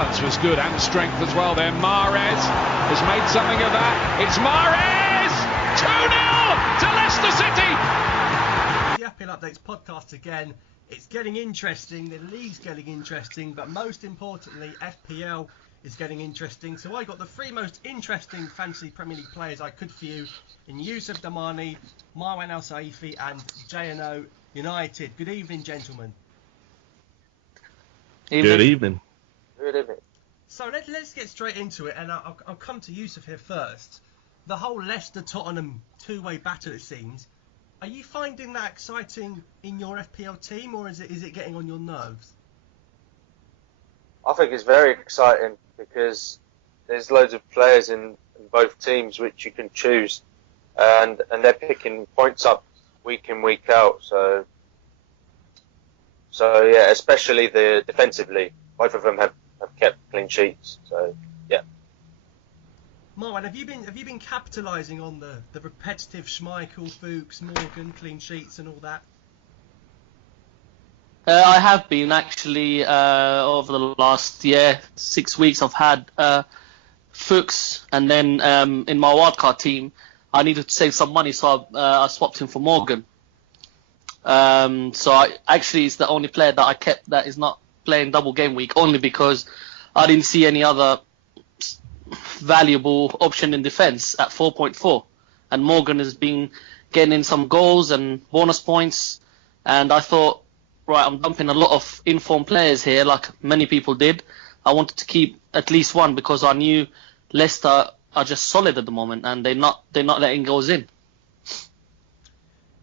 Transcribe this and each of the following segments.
Balance was good and strength as well there. Mahrez has made something of that. It's Mahrez! 2-0 to Leicester City! The FPL Updates podcast again. It's getting interesting, the league's getting interesting, but most importantly, FPL is getting interesting. So I got the three most interesting fantasy Premier League players I could for you in Yusuf Damani, Marwan El Saifi and JNO United. Good evening, gentlemen. Good evening. Good evening. So let's get straight into it, and I'll come to Yusuf here first. The whole Leicester-Tottenham two-way battle, it seems. Are you finding that exciting in your FPL team, or is it getting on your nerves? I think it's very exciting because there's loads of players in both teams which you can choose, and they're picking points up week in, week out. So yeah, especially the defensively, both of them have kept clean sheets. So yeah. Marwan, have you been capitalising on the repetitive Schmeichel, Fuchs, Morgan clean sheets and all that? I have been actually over the last 6 weeks. I've had Fuchs, and then in my wildcard team, I needed to save some money, so I swapped him for Morgan. So it's the only player that I kept that is not playing double game week, only because I didn't see any other valuable option in defence at 4.4, and Morgan has been getting in some goals and bonus points, and I thought, right, I'm dumping a lot of informed players here, like many people did. I wanted to keep at least one because I knew Leicester are just solid at the moment, and they're not letting goals in.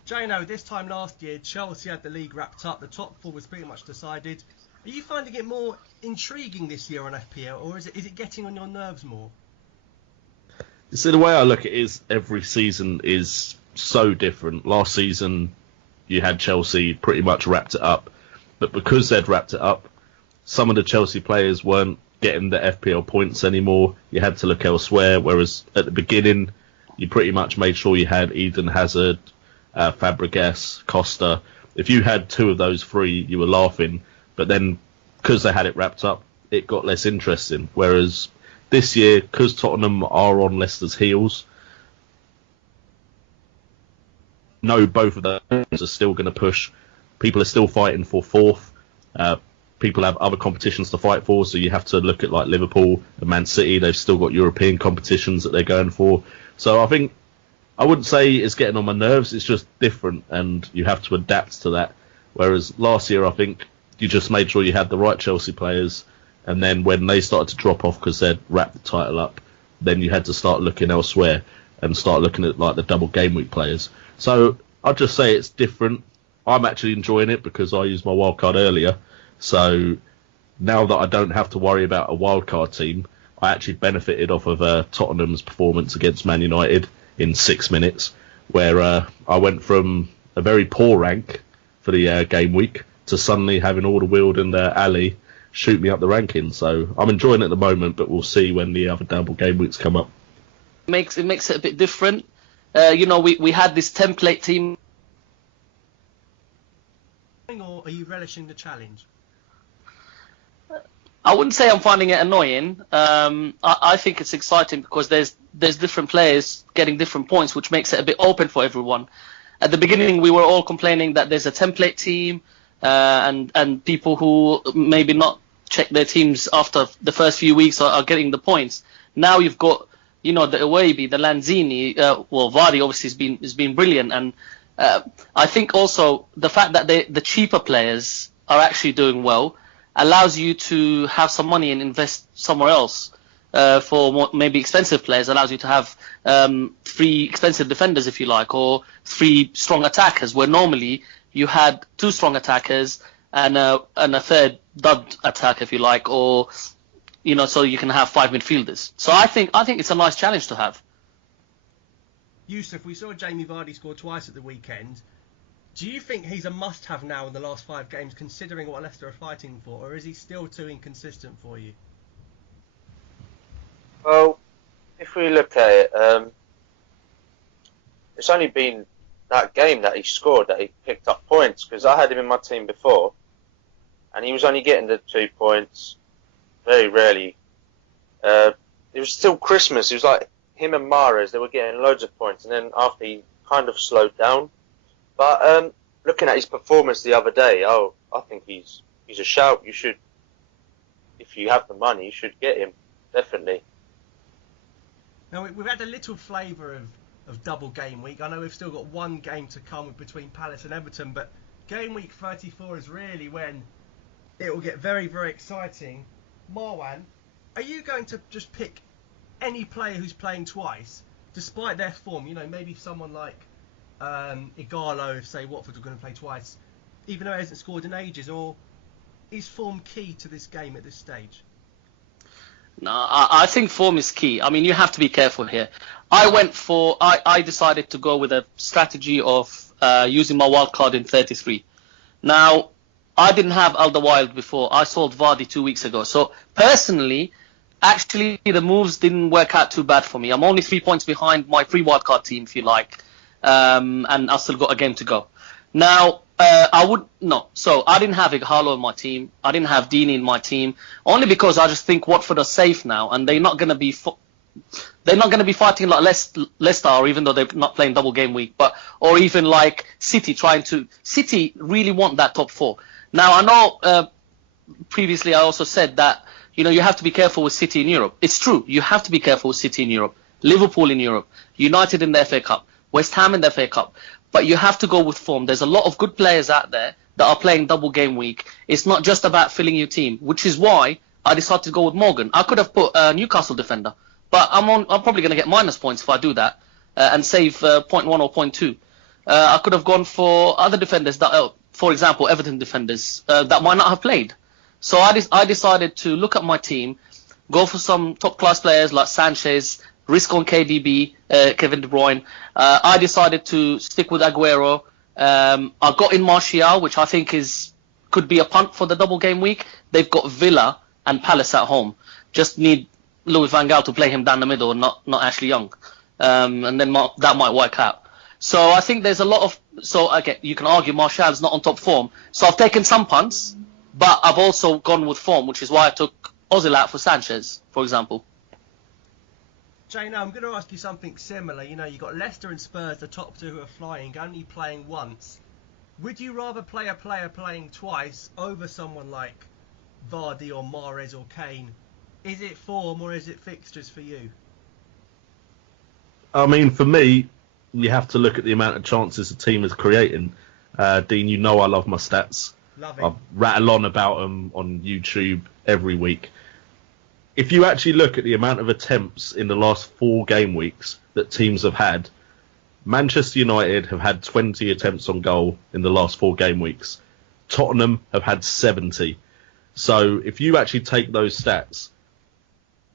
Jano, this time last year, Chelsea had the league wrapped up. The top four was pretty much decided. Are you finding it more intriguing this year on FPL, or is it getting on your nerves more? So the way I look at it is every season is so different. Last season, you had Chelsea pretty much wrapped it up, but because they'd wrapped it up, some of the Chelsea players weren't getting the FPL points anymore. You had to look elsewhere, whereas at the beginning, you pretty much made sure you had Eden Hazard, Fabregas, Costa. If you had two of those three, you were laughing. But then, because they had it wrapped up, it got less interesting. Whereas this year, because Tottenham are on Leicester's heels, both of those are still going to push. People are still fighting for fourth. People have other competitions to fight for, so you have to look at like Liverpool and Man City. They've still got European competitions that they're going for. So I think I wouldn't say it's getting on my nerves. It's just different, and you have to adapt to that. Whereas last year, I think you just made sure you had the right Chelsea players, and then when they started to drop off because they'd wrapped the title up, then you had to start looking elsewhere and start looking at like the double game week players. So I'd just say it's different. I'm actually enjoying it because I used my wildcard earlier. So now that I don't have to worry about a wildcard team, I actually benefited off of Tottenham's performance against Man United in 6 minutes, where I went from a very poor rank for the game week to suddenly having all the Wild and Ali shoot me up the rankings. So I'm enjoying it at the moment, but we'll see when the other double game weeks come up. It makes it a bit different. We had this template team. Or are you relishing the challenge? I wouldn't say I'm finding it annoying. I think it's exciting because there's different players getting different points, which makes it a bit open for everyone. At the beginning, we were all complaining that there's a template team, and people who maybe not check their teams after the first few weeks are getting the points. Now you've got, the Iwobi, the Lanzini. Vardy obviously has been brilliant, and I think also the fact that the cheaper players are actually doing well allows you to have some money and invest somewhere else. For more, maybe expensive players, allows you to have 3 expensive defenders, if you like, or 3 strong attackers, where normally you had 2 strong attackers and a third dud attack, if you like, or so you can have 5 midfielders. So I think it's a nice challenge to have. Yusuf, we saw Jamie Vardy score twice at the weekend. Do you think he's a must-have now in the last 5 games, considering what Leicester are fighting for, or is he still too inconsistent for you? Well, if we look at it, it's only been that game that he scored that he picked up points, because I had him in my team before, and he was only getting the 2 points. very rarely. It was still Christmas. It was like him and Mahrez. They were getting loads of points, and then after he kind of slowed down. But looking at his performance the other day, I think he's a shout. You should, if you have the money, you should get him, definitely. Now, we've had a little flavour of double game week. I know we've still got one game to come between Palace and Everton, but game week 34 is really when it will get very, very exciting. Marwan, are you going to just pick any player who's playing twice, despite their form? You know, maybe someone like Igalo, if say Watford are going to play twice, even though he hasn't scored in ages, or is form key to this game at this stage? No, I think form is key. I mean, you have to be careful here. I decided to go with a strategy of using my wild card in 33. Now, I didn't have Alderweireld before. I sold Vardy 2 weeks ago. So, personally, actually, the moves didn't work out too bad for me. I'm only 3 points behind my free wild card team, if you like. And I've still got a game to go. Now, So I didn't have Igalo in my team. I didn't have Deeney in my team, only because I just think Watford are safe now, and they're not going to be fighting like Leicester, or even though they're not playing double game week, or even like City really want that top four. Now I know previously I also said that you have to be careful with City in Europe. It's true, you have to be careful with City in Europe, Liverpool in Europe, United in the FA Cup, West Ham in the FA Cup. But you have to go with form. There's a lot of good players out there that are playing double game week. It's not just about filling your team, which is why I decided to go with Morgan. I could have put a Newcastle defender, but I'm probably going to get minus points if I do that and save 0.1 or 0.2. I could have gone for other defenders that, for example, Everton defenders that might not have played. So I decided to look at my team, go for some top class players like Sanchez, risk on KDB, Kevin De Bruyne. I decided to stick with Aguero. I got in Martial, which I think could be a punt for the double game week. They've got Villa and Palace at home. Just need Louis van Gaal to play him down the middle, not Ashley Young. And then that might work out. So I think there's a lot of... So, okay, you can argue Martial's not on top form. So I've taken some punts, but I've also gone with form, which is why I took Ozil out for Sanchez, for example. Jay, now I'm going to ask you something similar. You've got Leicester and Spurs, the top two who are flying, only playing once. Would you rather play a player playing twice over someone like Vardy or Mahrez or Kane? Is it form or is it fixtures for you? I mean, for me, you have to look at the amount of chances the team is creating. Dean, I love my stats. Love it. I rattle on about them on YouTube every week. If you actually look at the amount of attempts in the last 4 game weeks that teams have had, Manchester United have had 20 attempts on goal in the last 4 game weeks. Tottenham have had 70. So if you actually take those stats,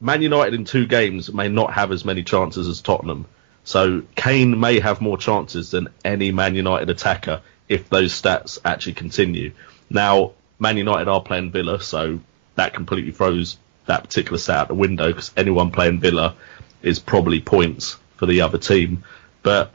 Man United in 2 games may not have as many chances as Tottenham. So Kane may have more chances than any Man United attacker if those stats actually continue. Now, Man United are playing Villa, so that completely throws that particular stat out the window, because anyone playing Villa is probably points for the other team. But